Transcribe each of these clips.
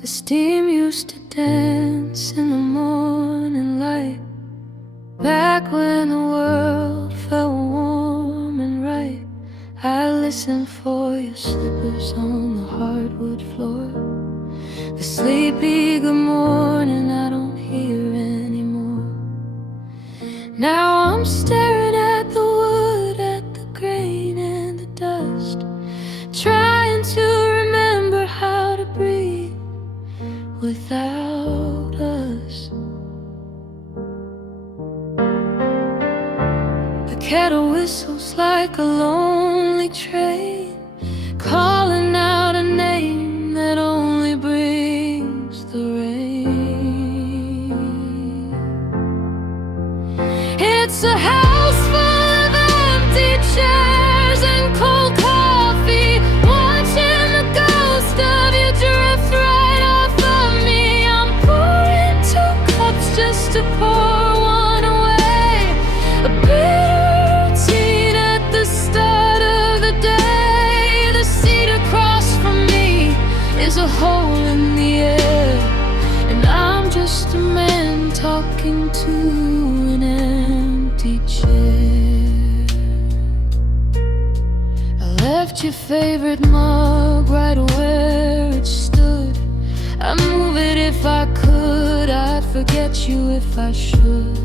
The steam used to dance in the morning light, back when the world felt warm and right. I listened for your slippers on the hardwood floor. The sleepy good morning I don't hear anymore. Now I'm staring at the wood, at the grain and the dust, trying to remember how to breathe without us. The kettle whistles like a lonely train, calling out a name that only brings the rain. It's a house full of empty chairs and cold coffee, watching the ghost of you drift right off of me. I'm pouring 2 cups just to pour one away. A bitter routine at the start of the day. The seat across from me is a hole in the air, and I'm just a man talking to an empty chair. I left your favorite mug right where it stood. I'd move it if I could, I'd forget you if I should.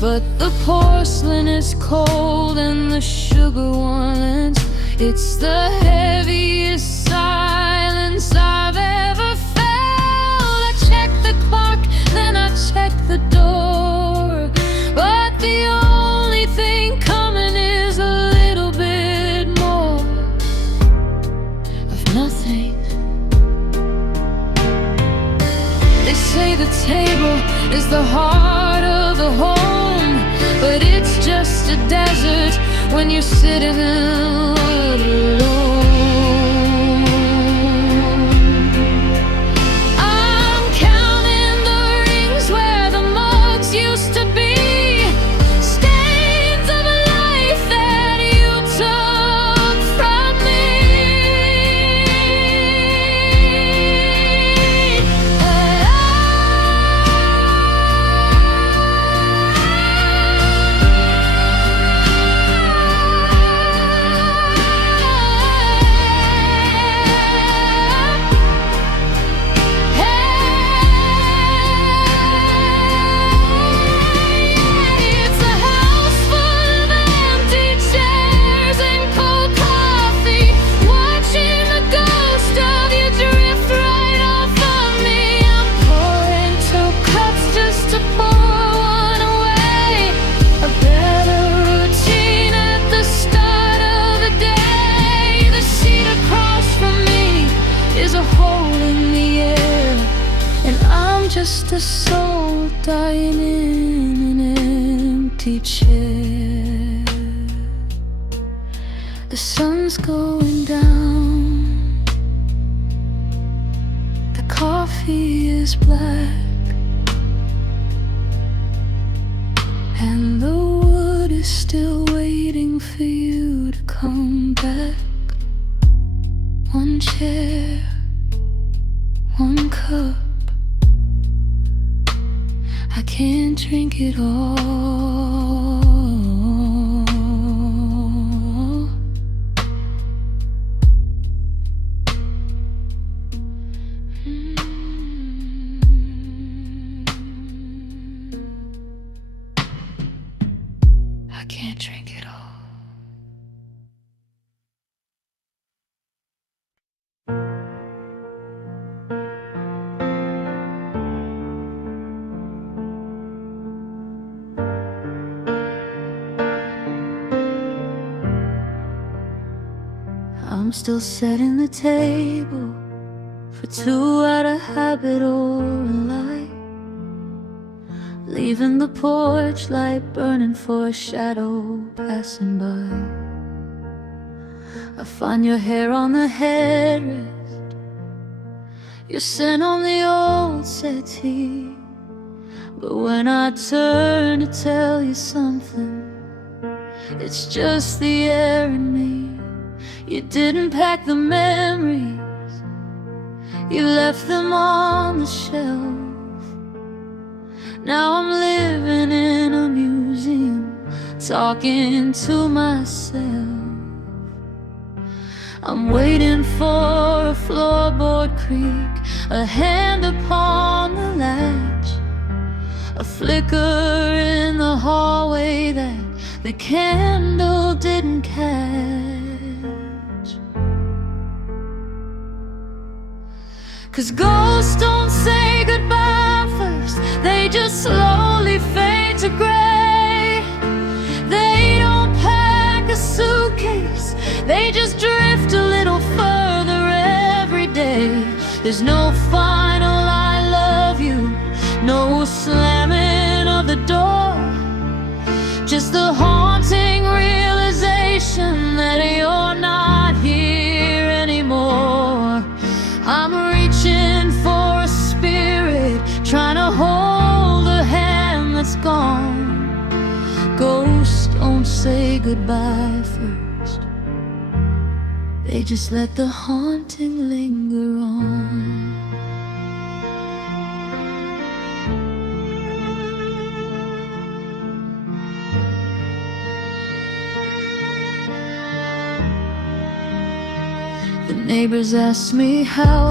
But the porcelain is cold and the sugar ones, it's the heaviest silence I've ever felt. I check the clock, then I check the door, but the only thing coming is a little bit more of nothing. They say the table is the heart of the home, but it's just a desert when you're sitting alone. I'm counting the rings where the mugs used to be, stains of a life that you took from me. It's a house full of empty chairs and cold coffee, watching the ghost of you drift right off of me. I'm pouring 2 cups just to pour one away. A better routine at the start of the day. The seat across from me is a hole in the air, and I'm just a soul dying in an empty chair. The sun's going down, the coffee is black, and the wood is still waiting for you to come back. 1 chair, 1 cup, I can't drink it all. I can't drink it all. I'm still setting the table for 2 out of habit or a lie, leaving the porch light burning for a shadow passing by. I find your hair on the headrest, your scent on the old settee, but when I turn to tell you something, it's just the air in me. You didn't pack the memories, You left them on the shelf. Now I'm living in a museum, talking to myself. I'm waiting for a floorboard creak, a hand upon the latch, a flicker in the hallway that the candle didn't catch. 'Cause ghosts don't say goodbye first, they just slowly fade to gray. They don't pack a suitcase, they just drift a little further every day. There's no final I love you, no slamming of the door, just the haunting realization that you're not here anymore. I'm reaching for a spirit, trying to hold a hand that's gone. Ghosts don't say goodbye first, they just let the haunting linger on. The neighbors ask me how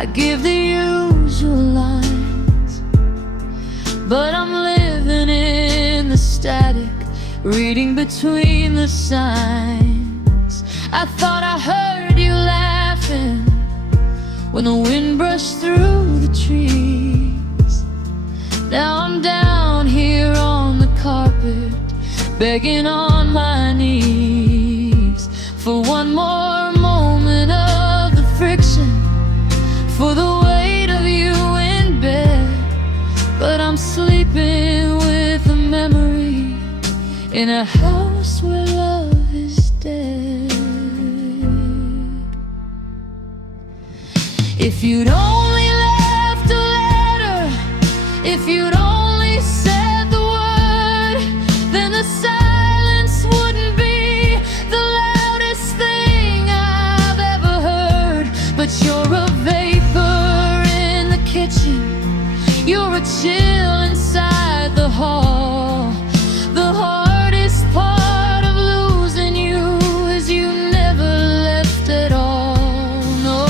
I give the usual lines, but I'm living in the static, reading between the signs. I thought I heard you laughing when the wind brushed through the trees. Now I'm down here on the carpet, begging on my knees for one more moment of the friction, for the weight of you in bed. But I'm sleeping with a memory in a house where love is dead. If you'd only left a letter, if you'd only said the word, then the silence wouldn't be the loudest thing I've ever heard. But you're a vapor in the kitchen, you're a chill inside the hall. The hardest part of losing you is you never left at all. No,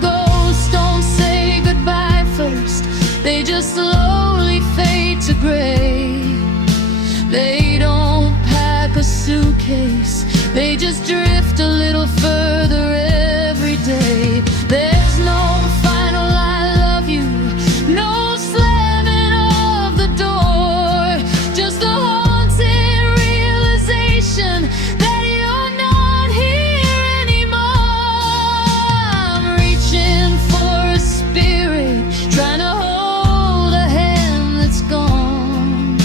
ghosts don't say goodbye first, they just slowly fade to gray. They don't pack a suitcase, they just drift a little further every day. There's no final I love you, no slamming of the door, just the haunted realization that you're not here anymore. I'm reaching for a spirit, trying to hold a hand that's gone.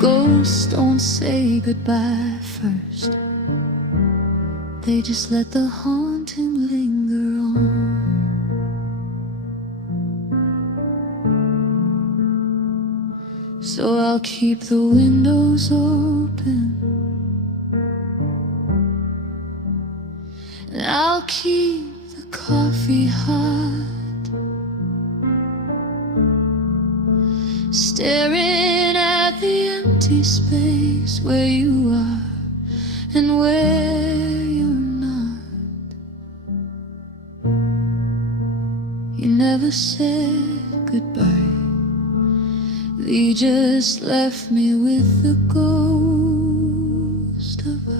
Ghosts don't say goodbye first, they just let the haunting linger on. So I'll keep the windows open, and I'll keep the coffee hot, staring at the empty space where you are and where you're not. You never said goodbye, you just left me with the ghost of us.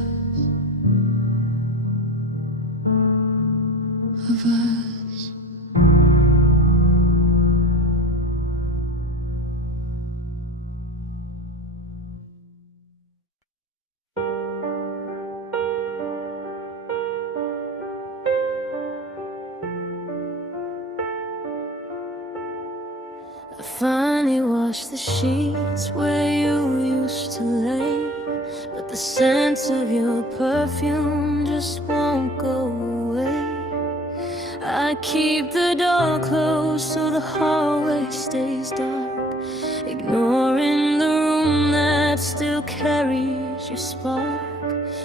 I finally washed the sheets where you used to lay, but the scent of your perfume just won't go away. I keep the door closed so the hallway stays dark, ignoring the room that still carries your spark.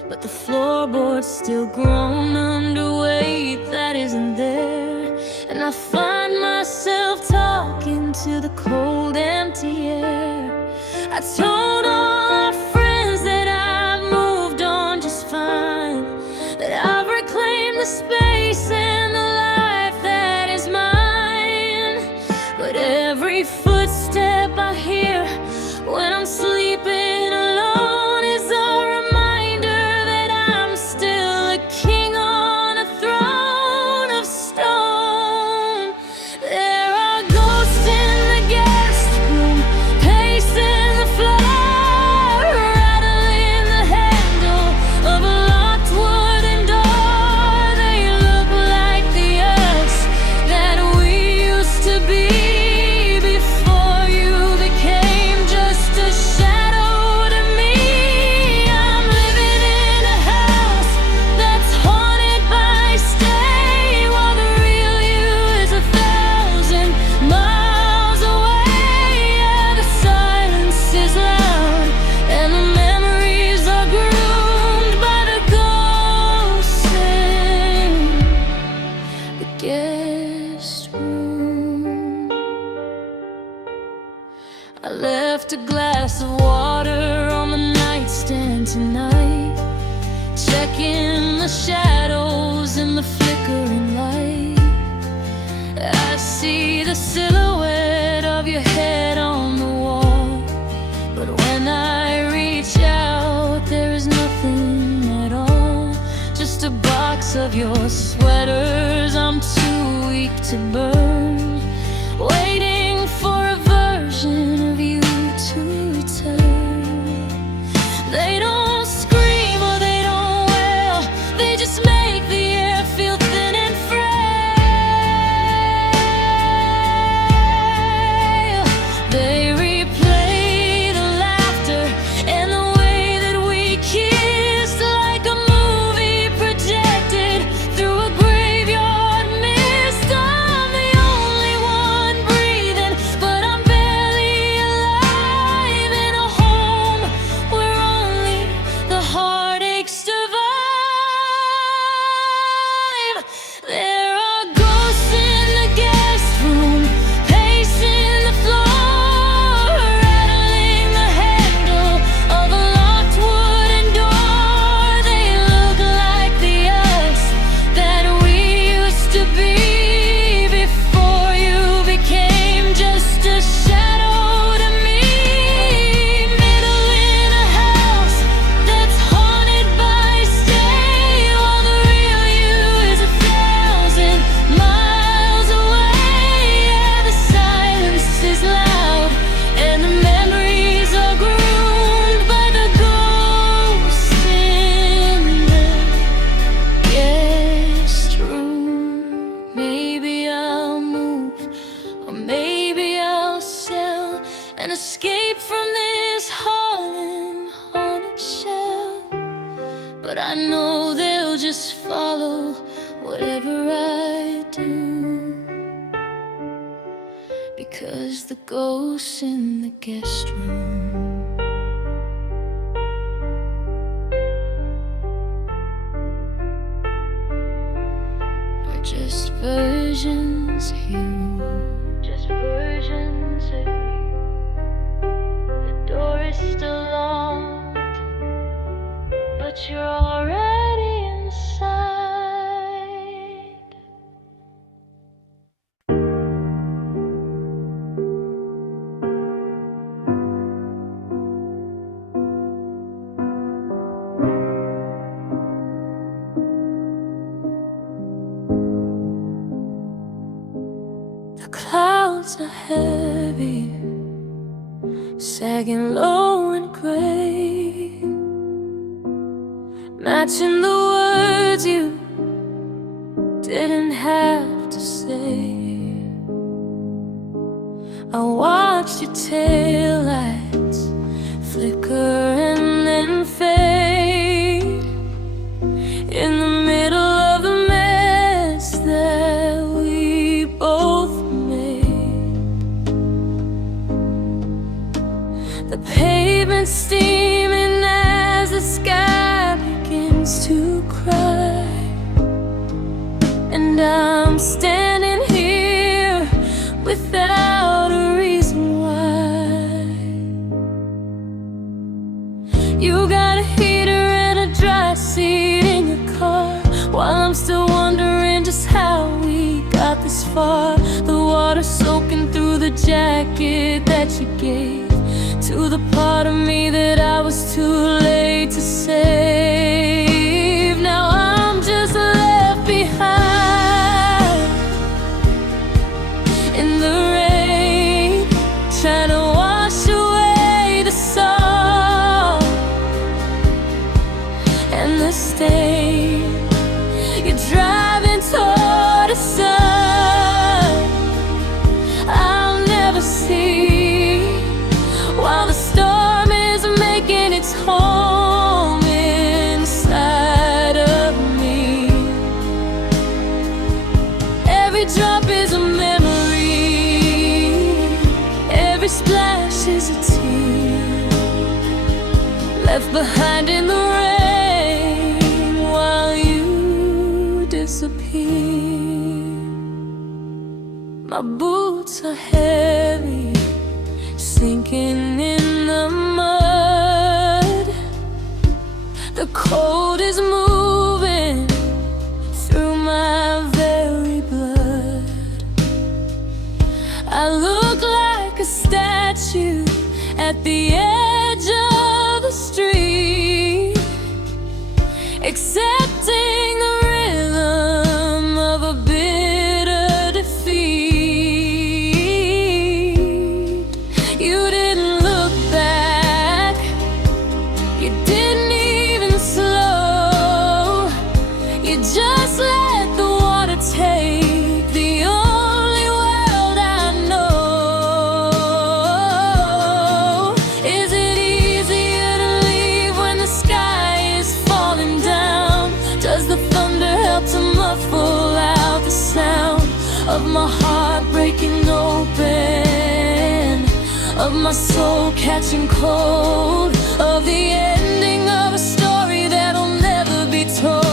But the floorboards still groan under weight that isn't there, and I find myself talking to the cold, empty air. I told all our friends that I've moved on just fine, that I've reclaimed the space and the life that is mine. But every footstep I hear when I'm sleeping alone is a reminder that I'm still a king on a throne of stone. There are ghosts in the guest room, pacing the floor, rattling the handle of a locked wooden door. They look like the us that we used to be before you became just a shadow to me. I'm living in a house that's haunted by stay, while the real you is 1,000 miles away. Yeah, the silence is loud and the memories are groomed by the ghosts in the guest room. I left a glass of water on the nightstand tonight, checking the shadows in the flickering light. I see the silhouette of your head on the wall, but when I reach out, there is nothing at all. Just a box of your sweaters I'm too weak to burn, waiting for a version of you to return. They don't scream or they don't wail, they just make the air feel thin and frail. They replay the laughter and the way that we kissed, like a movie projected through a graveyard mist. I'm the only one breathing, but I'm barely alive in a home where only the heartache survive. There are ghosts in the guest room, pacing the floor, rattling the handle of a locked wooden door. They look like the us that we used to be before you became just a shadow to me. Middle in a house that's haunted by stay, while the real you is 1,000 miles away. Yeah, the silence is loud and the memories are groomed by the ghosts in the guest room. Maybe I'll move, or maybe I'll sell and escape from this haunted shell. But I know they'll just follow whatever I do, because the ghosts in the guest room are just versions of you, just versions of you. The door is still locked, but you're already inside. The clouds are heavy, sagging low and gray, matching the words you didn't have to say. I watched your taillights flicker and then fade in the middle of the mess that we both made. The pavement steaming as the sky begins to cry, and And I'm standing here without a reason why. You got a heater and a dry seat in your car, while I'm still wondering just how we got this far. The water soaking through the jacket that you gave to the part of me that I was too late to save. Now I'm just left behind in the rain, trying to wash away the salt and the stain. You're driving toward a sun I'll never see, while the storm is making its home inside of me. Every drop is a memory, every splash is a tear, left behind in the rain while you disappear. My boots are heavy, sinking in the mud. The cold is moving through my very blood. I look like a statue at the edge of the street, accepting the rhythm of a bitter defeat. You didn't look back, you didn't even slow, you just let the water take the only world I know. Is it easier to leave when the sky is falling down? Does the thunder help to muffle out the sound of my heart breaking open, of my soul catching cold, of the ending of a story that'll never be told?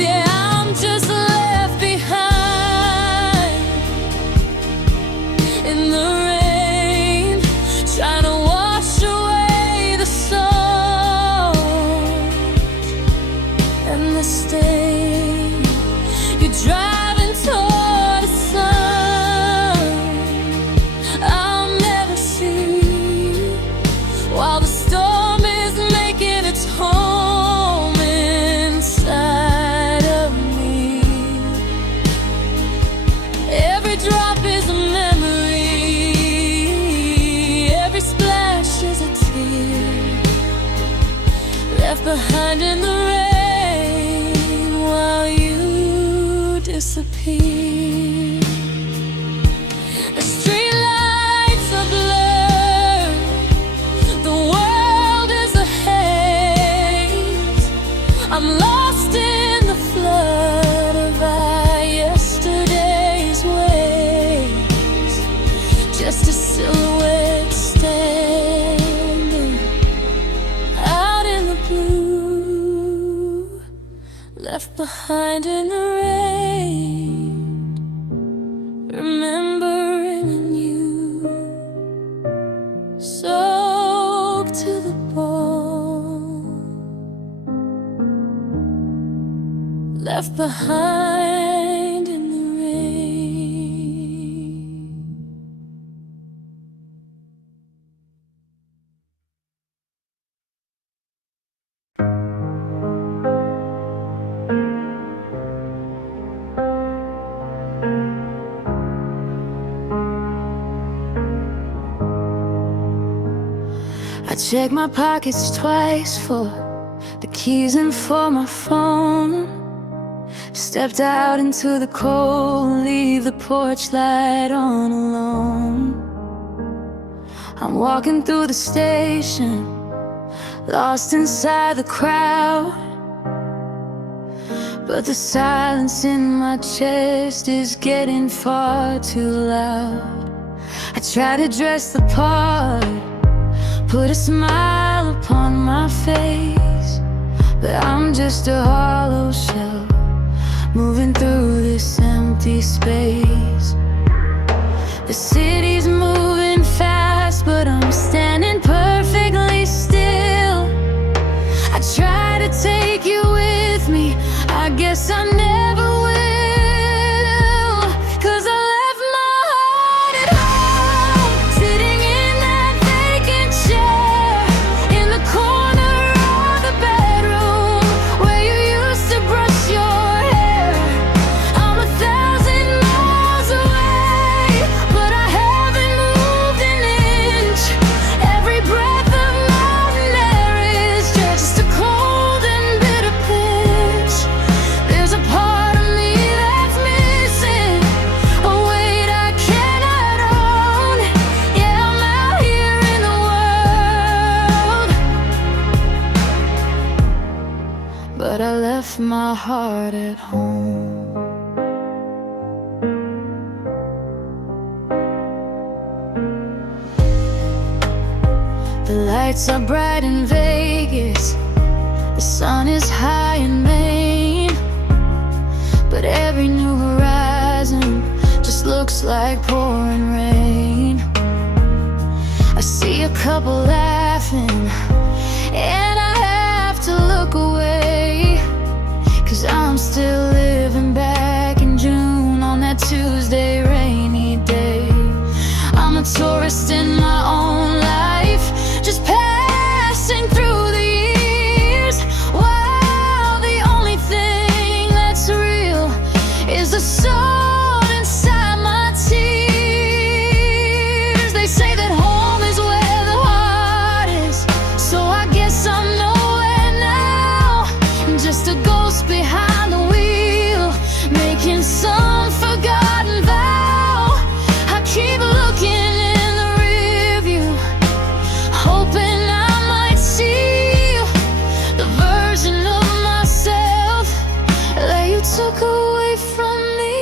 Yeah, I'm just left behind in the rain, trying to wash away the salt and the stain. You're driving toward a sun I'll never see, while the storm is making its home inside of me. Every drop is a memory, every splash is a tear, left behind in the rain while you disappear. The streetlights are blurred, the world is a haze. I'm lost in the flood of our yesterday's waves, just a silhouette standing out in the blue, left behind in the rain, remembering you, soaked to the bone, left behind in the rain. I check my pockets twice for the keys and for my phone. Stepped out into the cold, leave the porch light on alone. I'm walking through the station, lost inside the crowd, but the silence in my chest is getting far too loud. I try to dress the part, put a smile upon my face, but I'm just a hollow shell. moving through this empty space. The city's moving fast, but I'm standing perfectly still. I try to take you with me, I guess I never will. 'Cause I left my heart at home, sitting in that vacant chair, in the corner of the bedroom where you used to brush your hair. I'm 1,000 miles away, but I haven't moved an inch. Every breath of mountain air is just a cold and bitter pinch. There's a part of me that's missing, a weight I cannot own. Yeah, I'm out here in the world, but I left my heart at home. The lights are bright in Vegas, the sun is high in Maine, but every new horizon just looks like pouring rain. I see a couple laughing, and I have to look away, 'cause I'm still living back in June on that Tuesday rainy day. I'm a tourist in my own life, just passing through the years, while the only thing that's real is the salt inside my tears. They say that home is where the heart is, so I guess I'm nowhere now, just a ghost behind the wheel, making some forgotten vow. I keep looking in the rearview, hoping I might see the version of myself that you took away from me.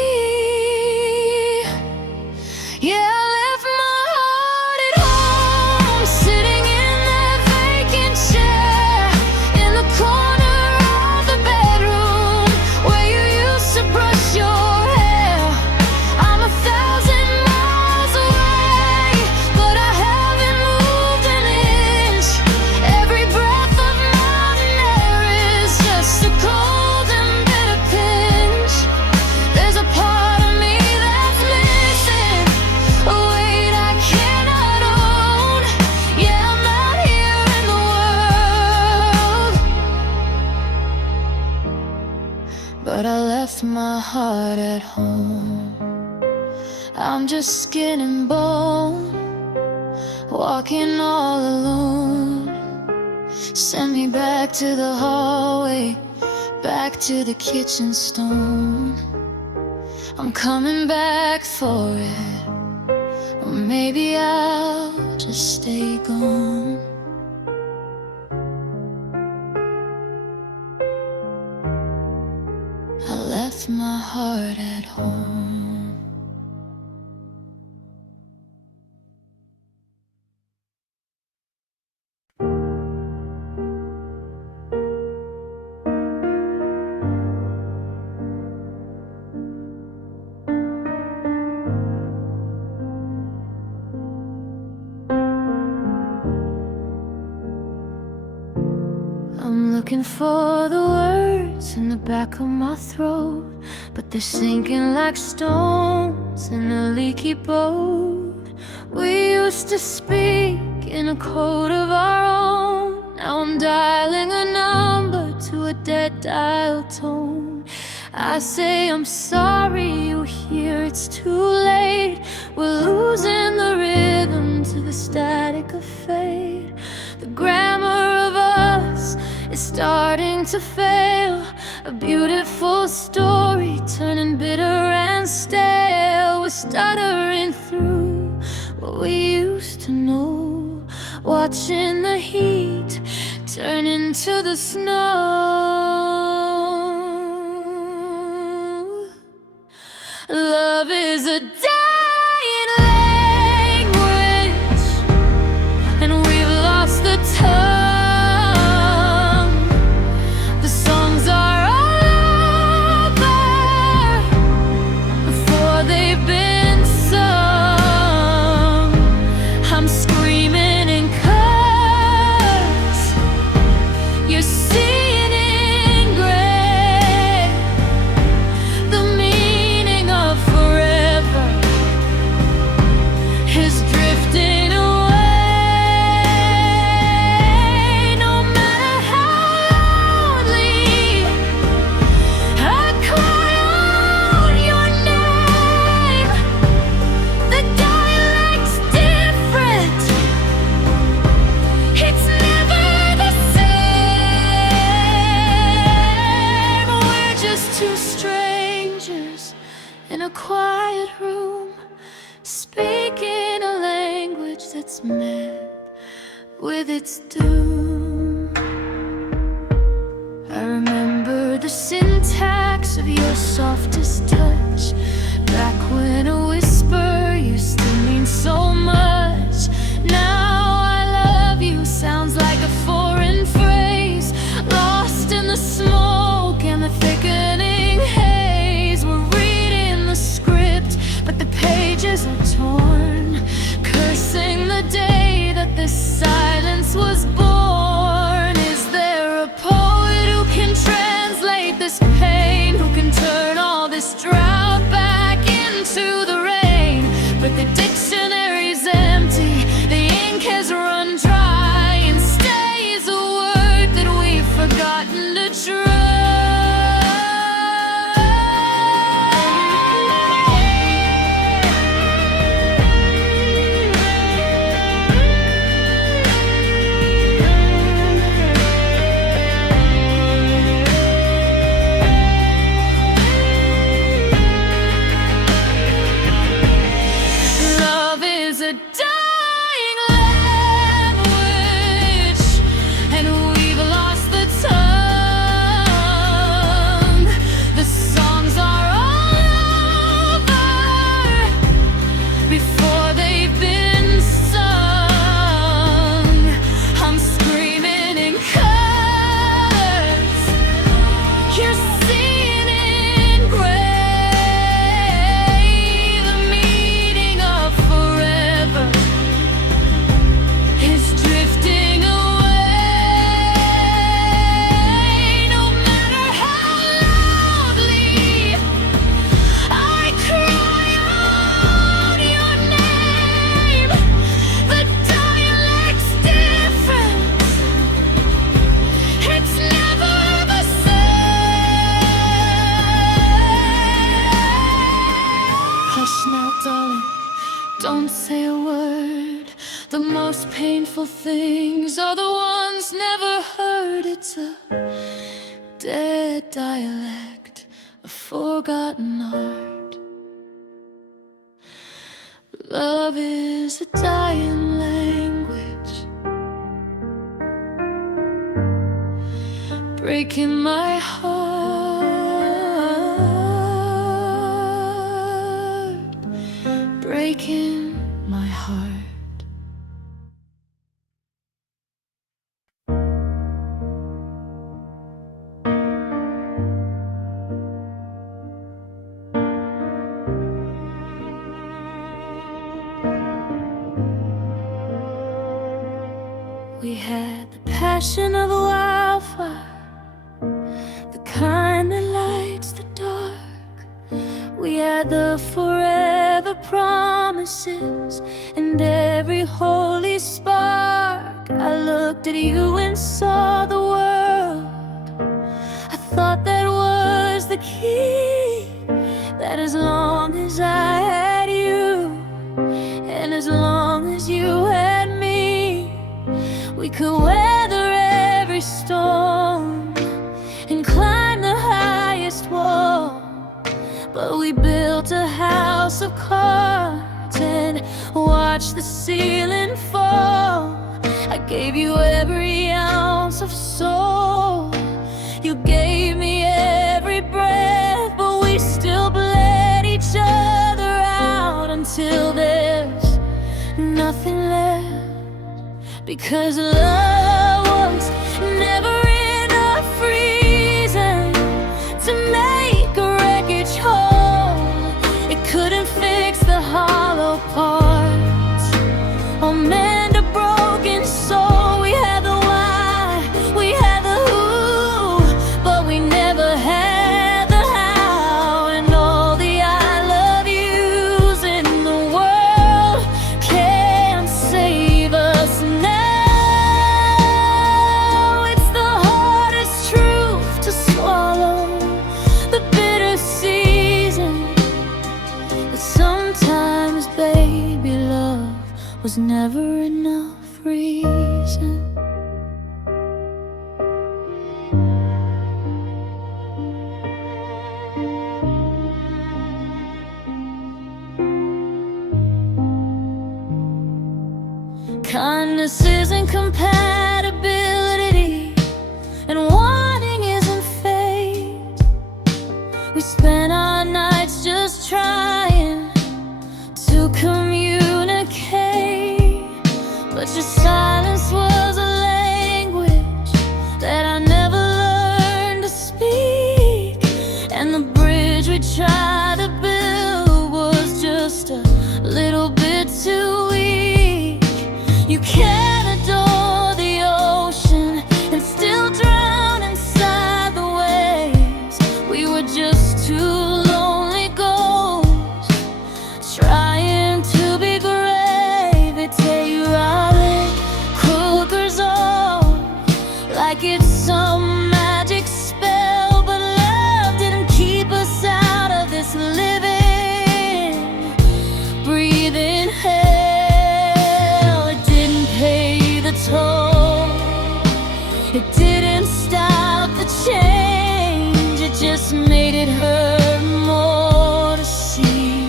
Yeah, I left my heart at home, sitting in that vacant chair, in the corner of the bedroom where you used to brush your hair. I'm 1,000 miles away, but I haven't moved an inch. Every breath of mountain air is just a cold and bitter pinch. There's a part of me that's missing, a weight I cannot own. Yeah, I'm out here in the world, but I left my heart at home. I'm just skin and bone, walking all alone. Send me back to the hallway, back to the kitchen stone. I'm coming back for it, or maybe I'll just stay gone. I left my heart at home. I'm looking for the words in the back of my throat, but they're sinking like stones in a leaky boat. We used to speak in a code of our own. Now I'm dialing a number to a dead dial tone. I say I'm sorry, you hear it's too late. We're losing the rhythm to the static of fate. The grammar of us is starting to fail, a beautiful story turning bitter and stale. We're stuttering through what we used to know, watching the heat turn into the snow. Love is a dying language, and we've lost the tongue. The songs are all over, quiet room, speaking a language that's met with its doom. I remember the syntax of your softest touch, back when a whisper used to mean so much. Now I love you sounds like a foreign phrase, lost in the smoke and the thickening haze. We're reading the script, but the pages are torn, cursing the day that this silence was born. Is there a poet who can translate this pain, who can turn all this drought back into the rain? But the dictionary's empty, the ink has run dry, and stay is a word that we've forgotten to try. Don't say a word. The most painful things are the ones never heard. It's a dead dialect, a forgotten art. Love is a dying language, breaking my heart, breaking my heart. We had the passion of a wildfire, the kind that lights the dark. We had the forever promises and every holy spark. I looked at you and saw the world. I thought that was the key, that as long as I had you, and as long as you had me, we could weather every storm and climb the highest wall. But we built a house of cards and watched the ceiling fall. I gave you every ounce of soul, you gave me every breath, but we still bled each other out until there's nothing left. Because love was never enough reason to make a wreckage whole. It couldn't fix the hollow parts or mend a broken soul. We had the why, we had the who, but we never had the how. And all the I love yous in the world can't save us now. Was never enough reason. Promise isn't compatibility, and wanting isn't fate. We spent our nights just trying to communicate, but your silence was a language that I never learned to speak. And the bridge we tried to build was just a little bit too weak. You can't adore the ocean and still drown inside the waves. We were just two lonely ghosts trying to be brave. They tear you out like Kruger's off, like it's some magic spell. But love didn't keep us out of this living, breathing hell. It didn't pay the toll, it didn't stop the change. It just made it hurt more to see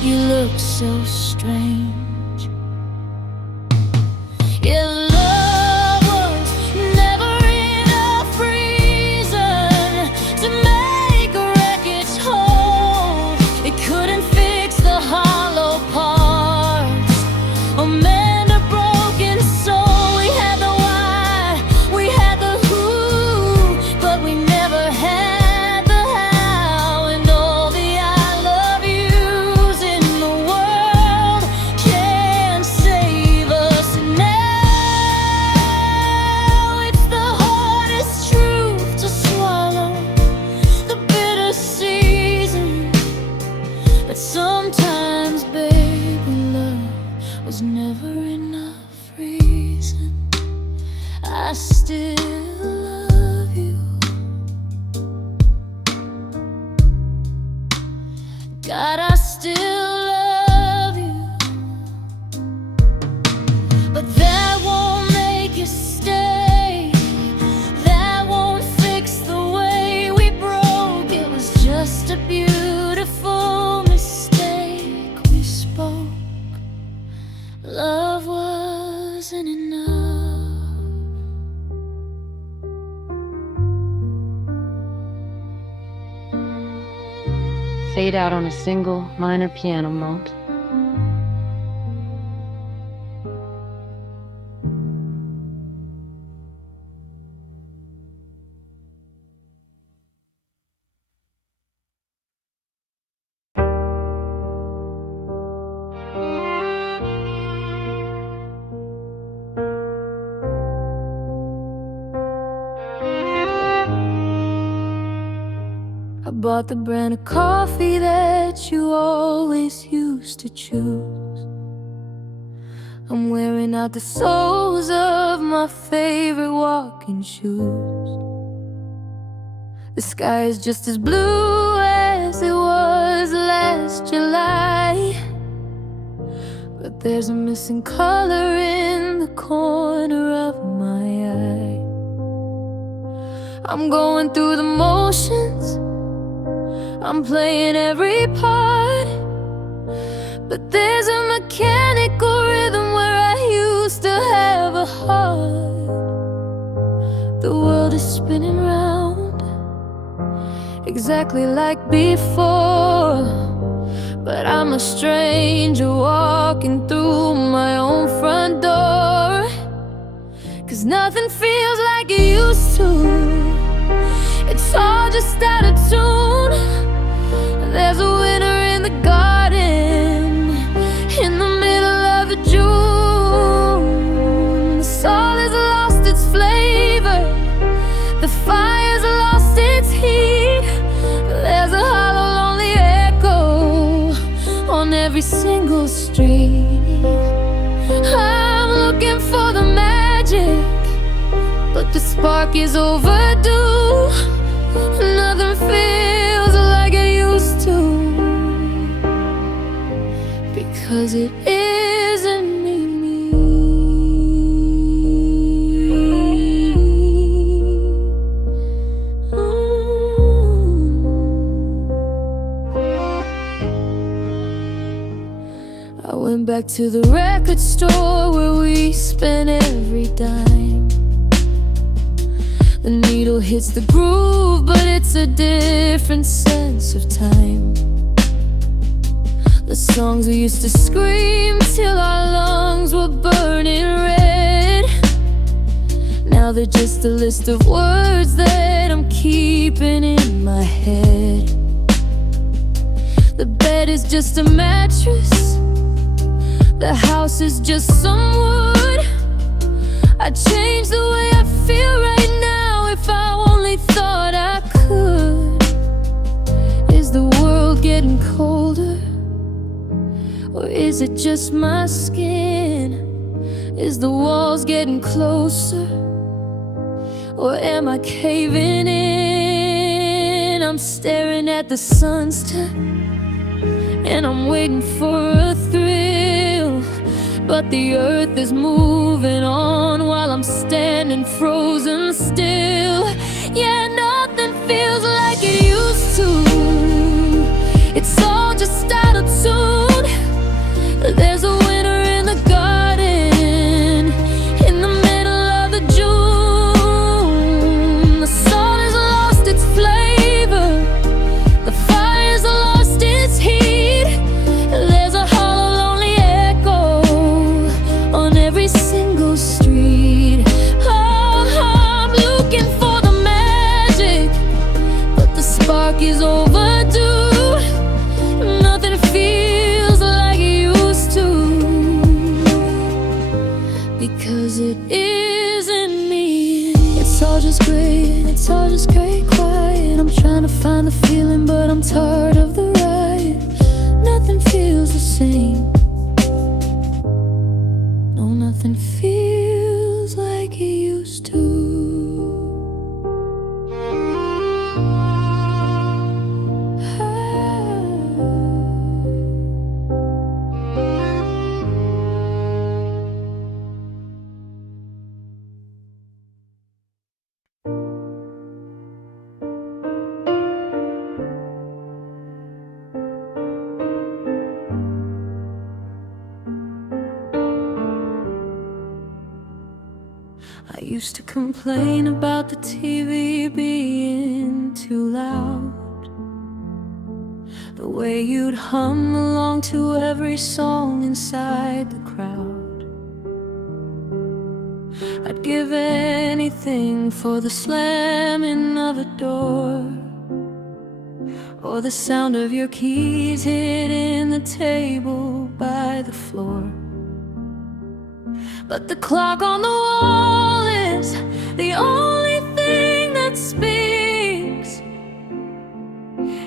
you look so strange. Yeah, love was never enough reason to make a wreckage whole. It couldn't fix the hollow parts or mend a broken soul. We had the why, we had the who, but we never had the how. And all the I love yous in the world can't save us now. It's the hardest truth to swallow, the bitter season. But sometimes, baby, love was never enough reason. I still love you. God, I still love you. But that won't make you stay. That won't fix the way we broke. It was just a beautiful mistake we spoke. Love wasn't enough. Fade out on a single minor piano note. I bought the brand of coffee that you always used to choose. I'm wearing out the soles of my favorite walking shoes. The sky is just as blue as it was last July, but there's a missing color in the corner of my eye. I'm going through the motions, I'm playing every part, but there's a mechanical rhythm where I used to have a heart. The world is spinning round, exactly like before, but I'm a stranger walking through my own front door. 'Cause nothing feels like it used to, it's all just out of tune. There's a winter in the garden, in the middle of the June. The soul has lost its flavor, the fire's lost its heat. There's a hollow, lonely echo on every single street. I'm looking for the magic, but the spark is overdue. Nothing feels like it used to, because it isn't me. back to the record store where we spent every dime. The needle hits the groove, but it's a different sense of time. The songs we used to scream till our lungs were burning red, now they're just a list of words that I'm keeping in my head. The bed is just a mattress, the house is just some wood. I'd change the way I feel right now if I only thought I could. Is the world getting colder? Or is it just my skin? Is the walls getting closer? Or am I caving in? I'm staring at the sunset and I'm waiting for a thrill, but the earth is moving on while I'm standing frozen still. Yeah, nothing feels like it used to. It's all just out of tune. There's a winter in the garden in the middle of the June. The sun has lost its flavor, the fire's lost its heat. There's a hollow, lonely echo on every single street. Oh, I'm looking for the magic, but the spark is overdue. Nothing feels like it used to, because it isn't me. It's all just gray, it's all just gray quiet. I'm trying to find the feeling, but I'm tired of the ride. Nothing feels the same. No, nothing feels like it used to. I used to complain about the TV being too loud, the way you'd hum along to every song inside the crowd. I'd give anything for the slamming of a door, or the sound of your keys hitting the table by the floor. But the clock on the wall is the only thing that speaks,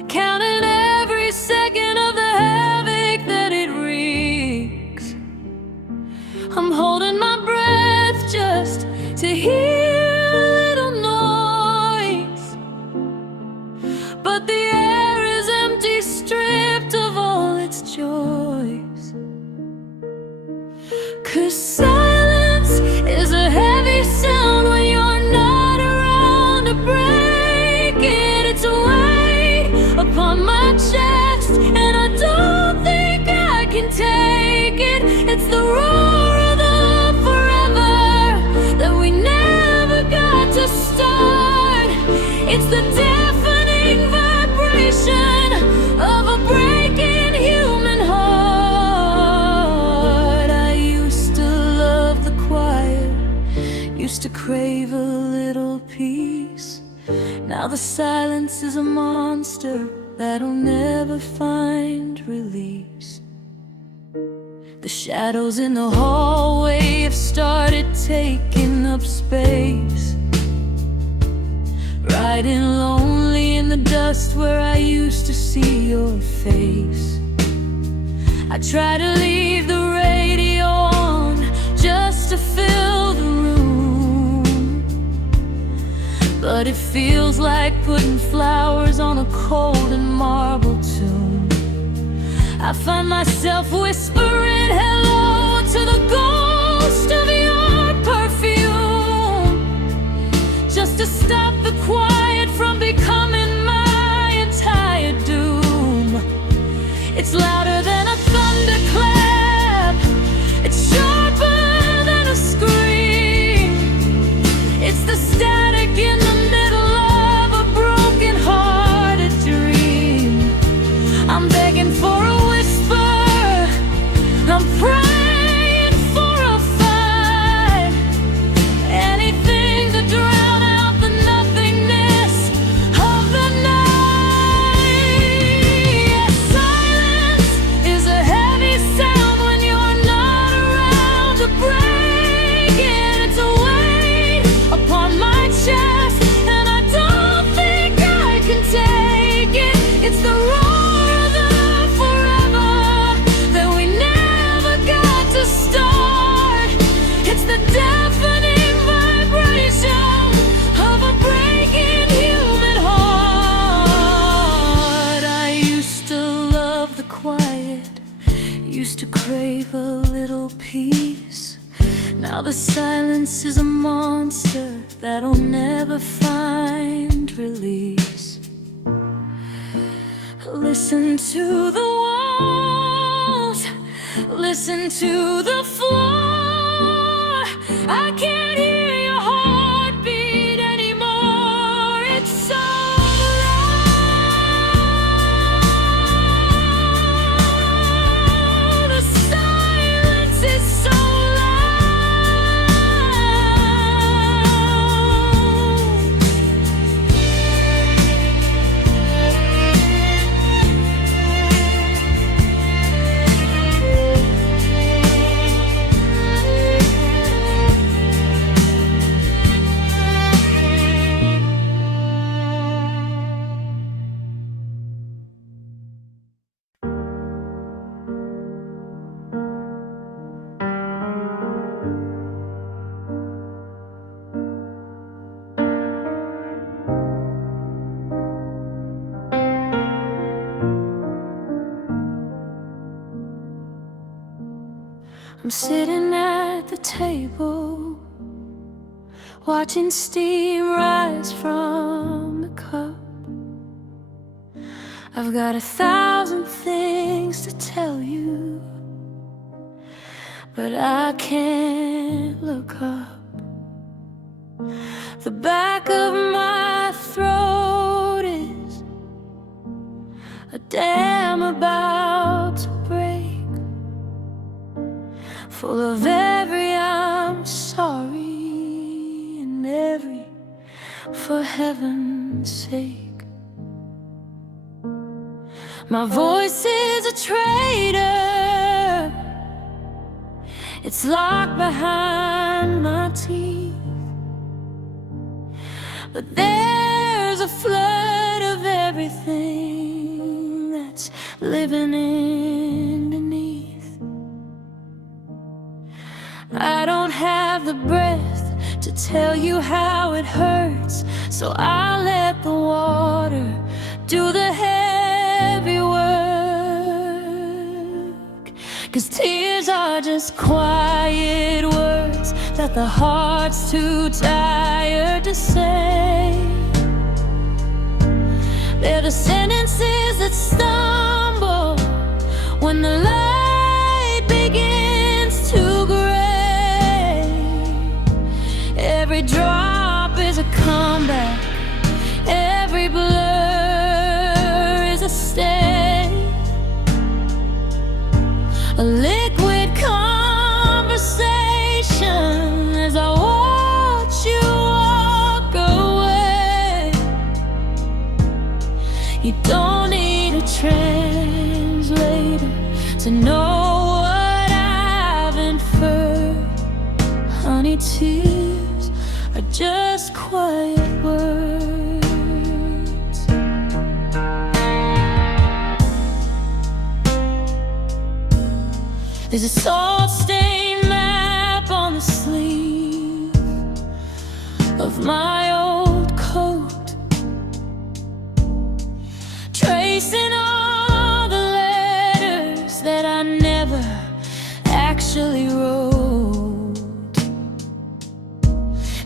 counting every second of the havoc that it wreaks. I'm holding my breath just to hear a little noise, but the air is empty, stripped of all its joys. 'Cause silence is a heavy sound when you're not around to break it. It's a weight upon my chest, and I don't think I can take it. It's the roar of the forever that we never got to start. It's the deafening vibration of a breaking human heart. I used to love the quiet, used to crave a little peace. Now the silence is a monster that'll never find release. The shadows in the hallway have started taking up space, riding lonely in the dust where I used to see your face. I try to leave the radio on just to fill the room, but it feels like putting flowers on a cold and marble tomb. I find myself whispering hello to the ghost of your perfume, just to stop the quiet from becoming my entire doom. It's louder than a thunderclap, used to crave a little peace. Now the silence is a monster that'll never find release. Listen to the walls, listen to the floor. I can't hear your heartbeat anymore. It's so loud. The silence is so I'm sitting at the table, watching steam rise from the cup. I've got 1,000 things to tell you, but I can't look up. The back of my throat is a dam about to break, full of every I'm sorry and every for heaven's sake. My voice is a traitor, it's locked behind my teeth, but there's a flood of everything that's living underneath. I don't have the breath to tell you how it hurts, so I'll let the water do the heavy work. 'Cause tears are just quiet words that the heart's too tired to say. They're the sentences that stumble when the light begins to gray. Every drop is a comeback, every blur is a stay. A liquid conversation as I watch you walk away. You don't need a translator to know what I've inferred. Honey, tears are just quiet words. There's a salt-stained map on the sleeve of my old coat, tracing all the letters that I never actually wrote.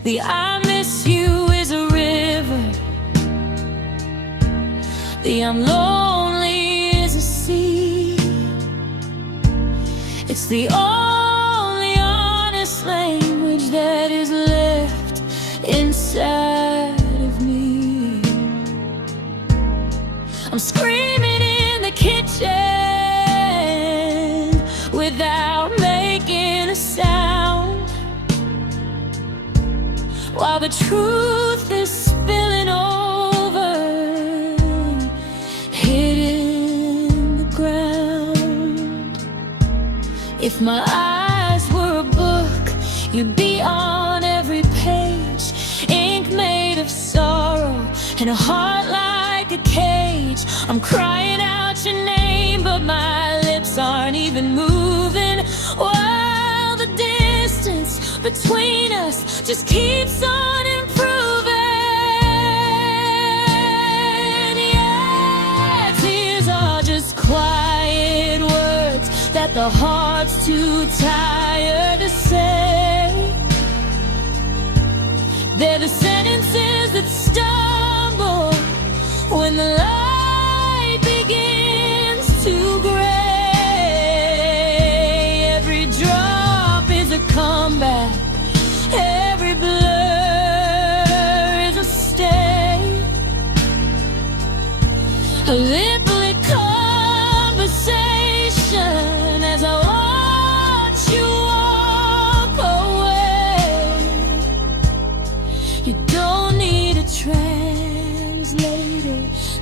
The I miss you is a river, the I'm lonely is a sea. It's the only honest language that is left inside of me. I'm screaming in the kitchen without making a sound, while the truth is spilling over, hitting the ground. If my eyes were a book, you'd be on every page, ink made of sorrow and a heart like a cage. I'm crying out your name, but my lips aren't even moving, while the distance between us just keeps on improving. Yeah, tears are just quiet words that the the heart's too tired to say. They're the sentences that stumble when the light begins to gray. Every drop is a comeback, every blur is a stay. A lip-lit conversation as I watch you walk away. You don't need a translator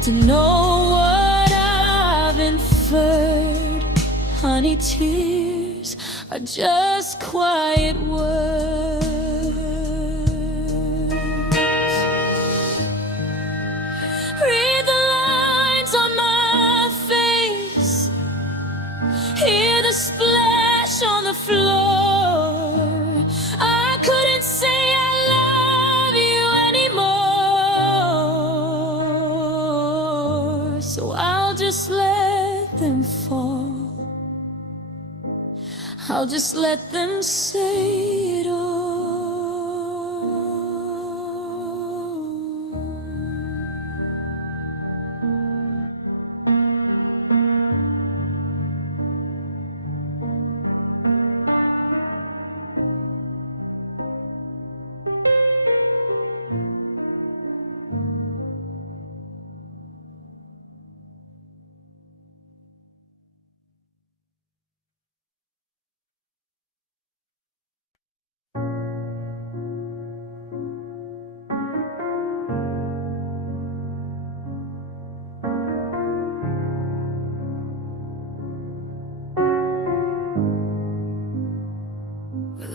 to know what I've inferred. Honey, tears are just quiet words. Read the lines on my face, hear the splash on the floor. I couldn't say I love you anymore, so I'll just let them fall. I'll just let them say it all.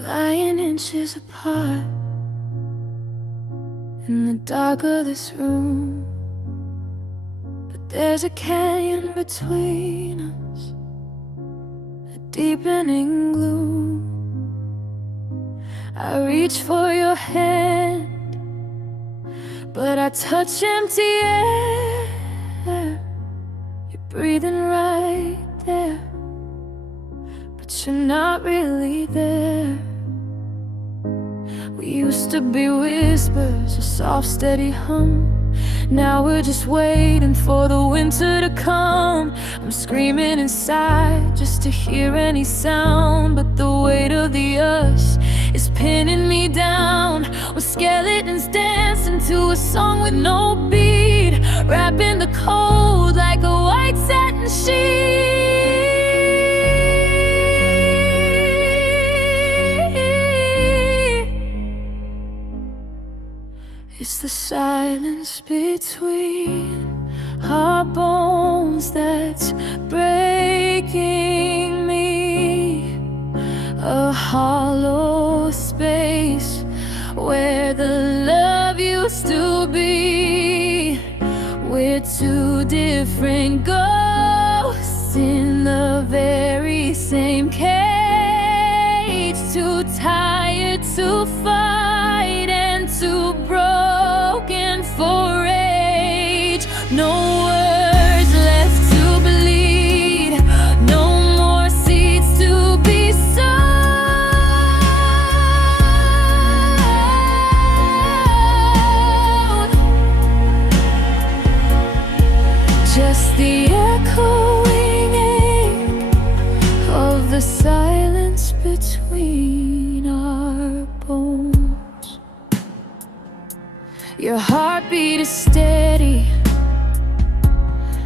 Lying inches apart in the dark of this room, but there's a canyon between us, a deepening gloom. I reach for your hand, but I touch empty air. You're breathing right there, but you're not really there. We used to be whispers, a soft steady hum. Now we're just waiting for the winter to come. I'm screaming inside just to hear any sound, but the weight of the us is pinning me down. With skeletons dancing to a song with no beat, wrapping the cold like a white satin sheet. It's the silence between our bones that's breaking me. A hollow space where the love used to be. We're two different ghosts in the very same cage. Too tired to fight and too broken for rage. No words left to bleed, no more seeds to be sown. Just the echoing ache of the silence between our bones. Your heartbeat is steady,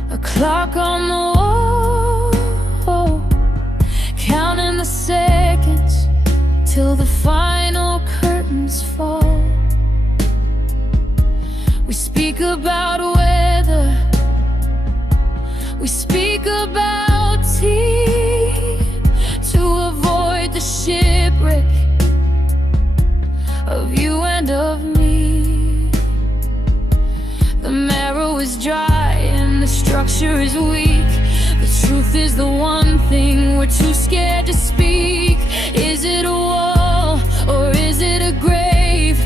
a clock on the wall, counting the seconds till the final curtains fall. We speak about weather, we speak about tea, to avoid the shipwreck of you and of me. The marrow is dry and the structure is weak. The truth is the one thing we're too scared to speak. Is it a wall or is it a grave?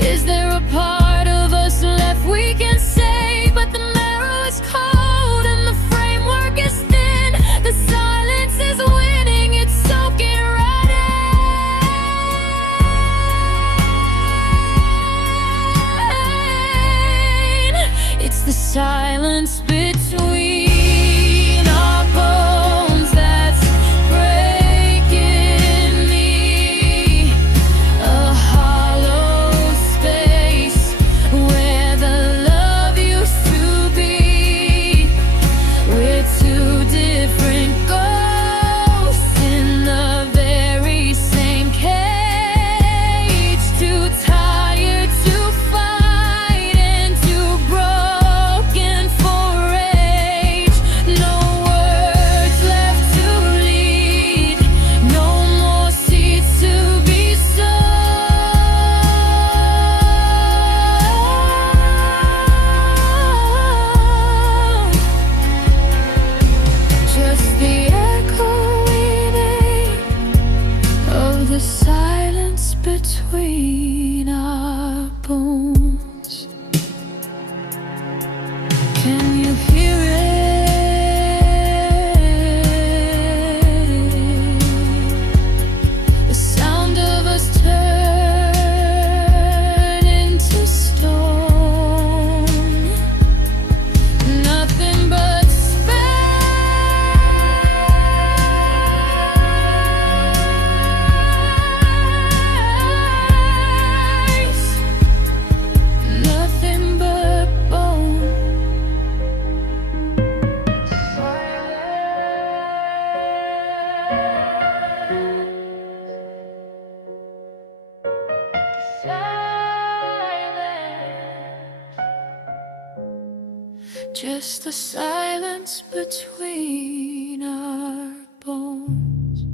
Is there a part of us left we can save? But the marrow is cold and the framework is thin. The silence is winning. silence between our bones that's breaking me. A hollow space where the love used to be. We're two different ghosts in the very same cage. Too tired to fight and too broken for rage. No words left to lead, no more seats to be sown. Just the echo we make of the silence between our bones. Can you hear it? The sound of us turning to stone. Nothing but space. Nothing but bone. Just the silence between our bones.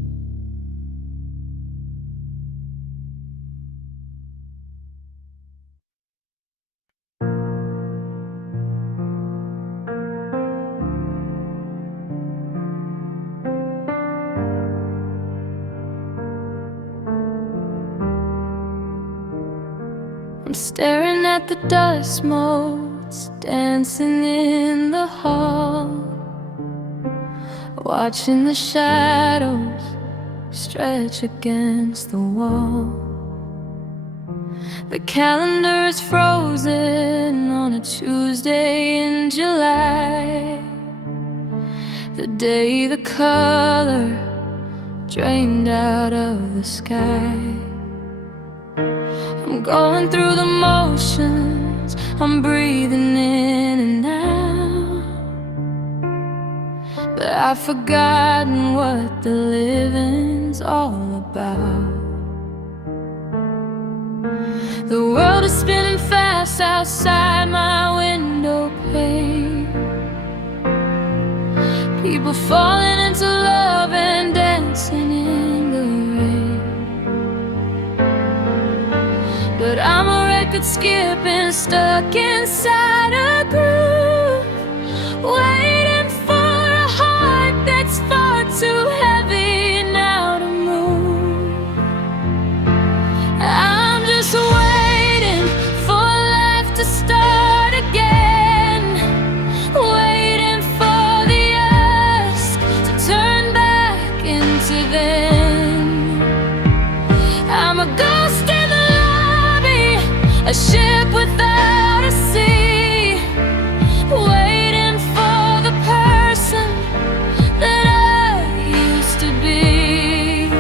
I'm staring at the dust motes dancing in the hall, watching the shadows stretch against the wall. The calendar is frozen on a Tuesday in July, the day the color drained out of the sky. I'm going through the motions, I'm breathing in and out, but I've forgotten what the living's all about. The world is spinning fast outside my window pane. People falling into love and dancing in the rain. But I'm a record skipping, stuck inside a groove, waiting for a heart that's far too heavy now to move. I'm just waiting for life to start again, waiting for the ask to turn back into then. I'm a ghost in the lobby, a ship without a sea, waiting for the person that I used to be.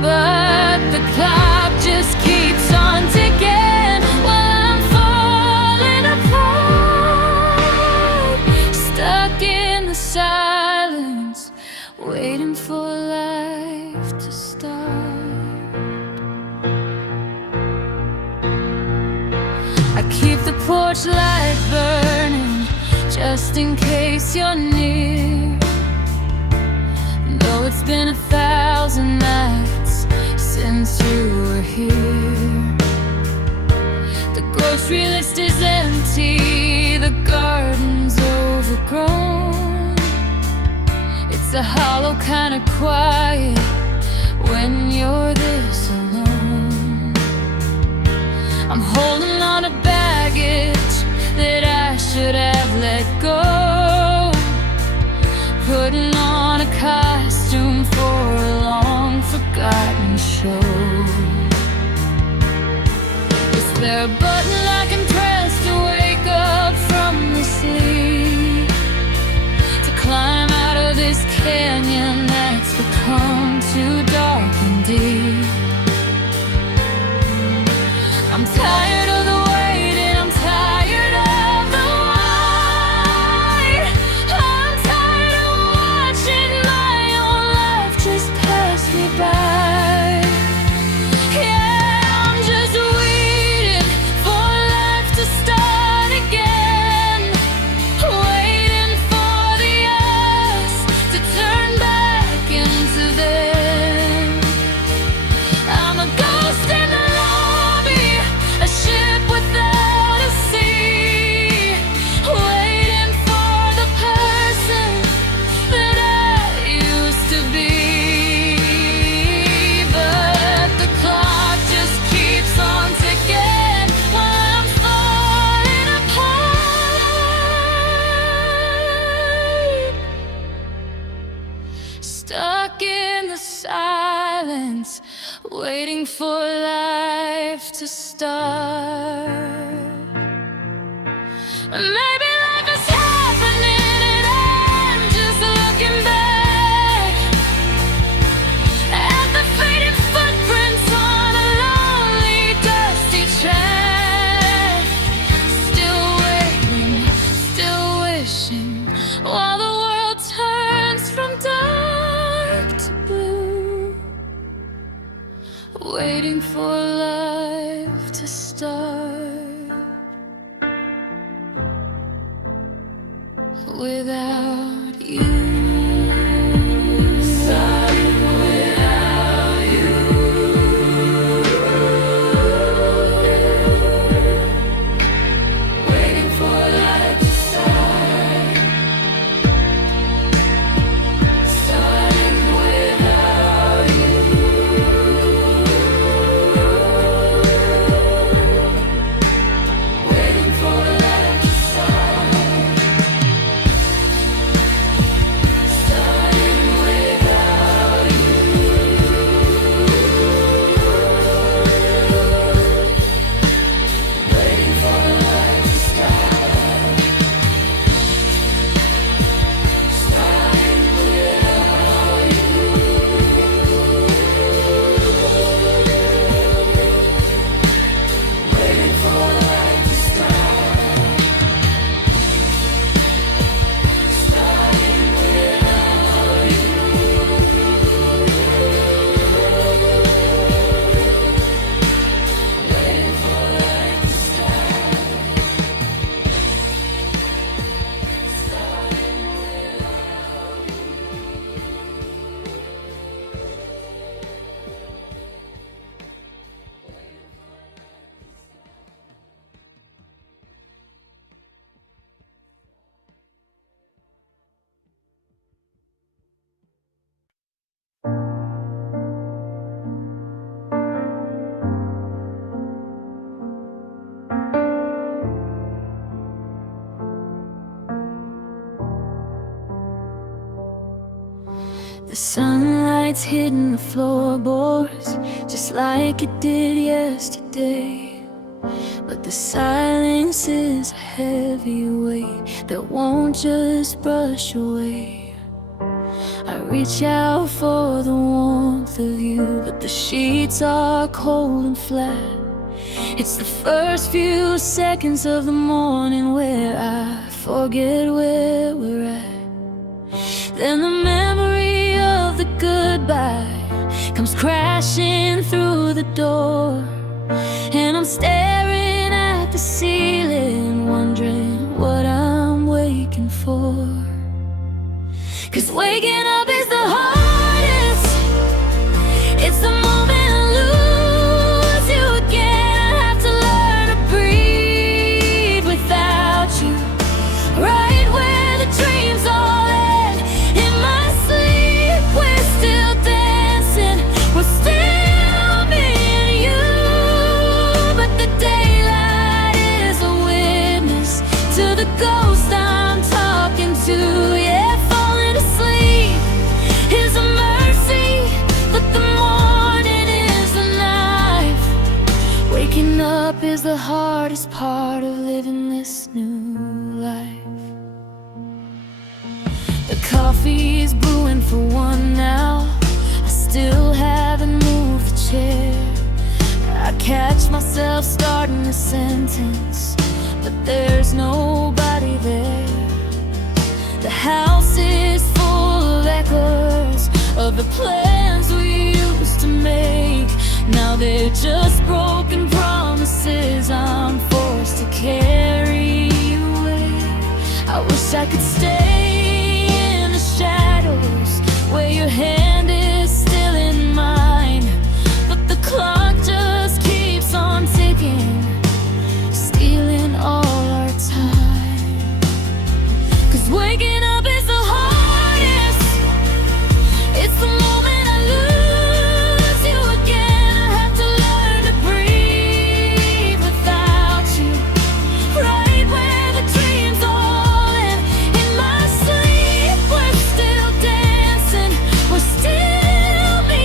But the clock just keeps on ticking while I'm falling apart, stuck in the silence, waiting for life to start. I keep the porch light burning just in case you're near. Though it's been 1,000 nights since you were here. The grocery list is empty, the garden's overgrown. It's a hollow kind of quiet when you're this alone. I'm holding on to baggage that I should have let go, putting on a costume for a long forgotten show. Is there a button I can press to wake up from the silence, waiting for life to start. Maybe life is happening and I'm just looking back at the faded footprints on a lonely, dusty track. Still waiting, still wishing, while the world turns from dark to blue, waiting for life to start. Without you, starting without you, waiting for life to start. Starting without you, waiting for life to start. The sunlight's hitting the floorboards just like it did yesterday. But the silence is a heavy weight that won't just brush away. I reach out for the warmth of you, but the sheets are cold and flat. It's the first few seconds of the morning where I forget where we're at. Then the memory of the goodbye comes crashing through the door, and I'm staring at the ceiling, wondering what I'm waking for. 'Cause waking up is the hardest. It's the moment I lose you again. I have to learn to breathe without you. Right where the dreams all end. In my sleep we're still dancing. We're still me and you. But the daylight is a witness to the ghost I'm talking to. Yeah, falling asleep is a mercy, but the morning is a knife. Waking up is the hardest part of living this new life. The coffee's brewing for one now. I still haven't moved the chair. I catch myself starting a sentence, but there's nobody there. The house is full of echoes of the plans we used to make. Now they're just broken promises I'm forced to carry away. I wish I could stay in the shadows where your hand is still in mine, but the clock just keeps on ticking, stealing all our time. 'Cause waking up is the hardest. It's the moment I lose you again. I have to learn to breathe without you. Right where the dreams all end. In my sleep we're still dancing. We're still me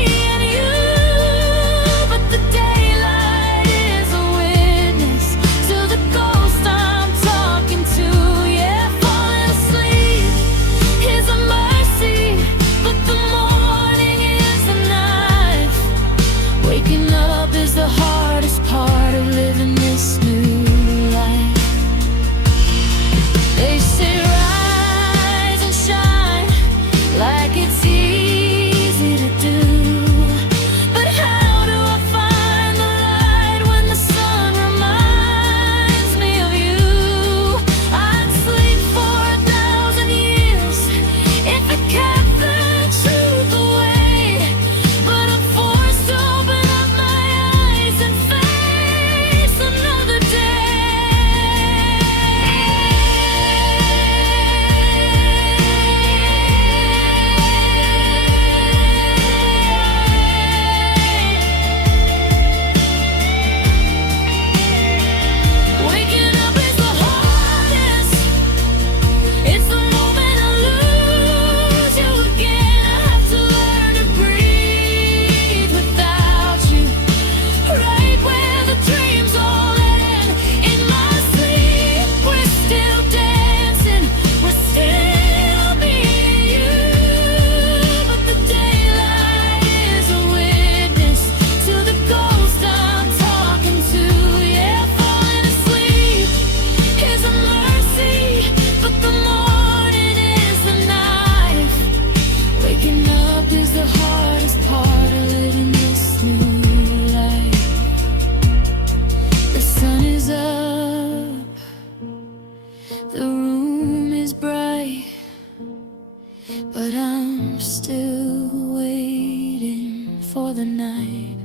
for the night.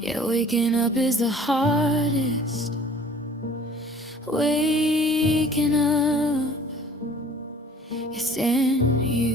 Yeah, waking up is the hardest. Waking up is in you.